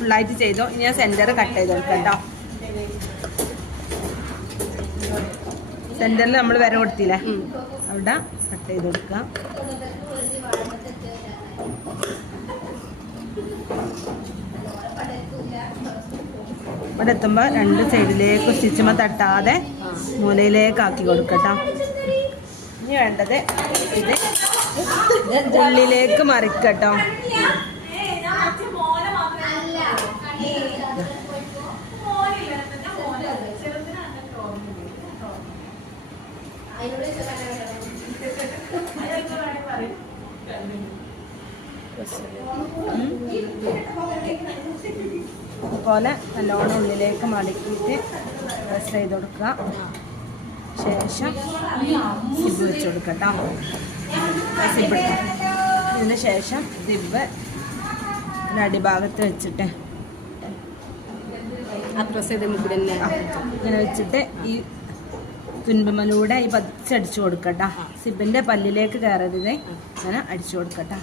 ഫുള്ളായിട്ട് ചെയ്തോ. ഇനി ഞാൻ സെൻറ്റർ കട്ട് ചെയ്ത് കൊടുക്കാം കേട്ടോ. സെൻറ്ററിൽ നമ്മൾ വര കൊടുത്തില്ലേ, അവിടെ കട്ട് ചെയ്ത് കൊടുക്കാം. ഇവിടെ എത്തുമ്പോൾ രണ്ട് സൈഡിലേക്ക് സ്റ്റിച്ചുമ്പോൾ തട്ടാതെ മൂലയിലേക്ക് ആക്കി കൊടുക്കട്ടോ. ഇനി വേണ്ടത് ഇത് ഉള്ളിലേക്ക് മറിക്കട്ടോ. അതുപോലെ നല്ലോണം ഉള്ളിലേക്ക് മടക്കിയിട്ട് പ്രസ് ചെയ്ത് കൊടുക്കുക. ശേഷം സിബ് വെച്ച് കൊടുക്കട്ടോ. സിബ് എടുക്കാം. ഇതിന് ശേഷം സിബ് അടിഭാഗത്ത് വെച്ചിട്ട് ഇങ്ങനെ വെച്ചിട്ട് ഈ തുൻപുമലൂടെ ഈ പതിച്ചടിച്ചു കൊടുക്കട്ടോ. സിബിൻ്റെ പല്ലിലേക്ക് കയറരുത്, ഇങ്ങനെ അടിച്ചു കൊടുക്കട്ടോ.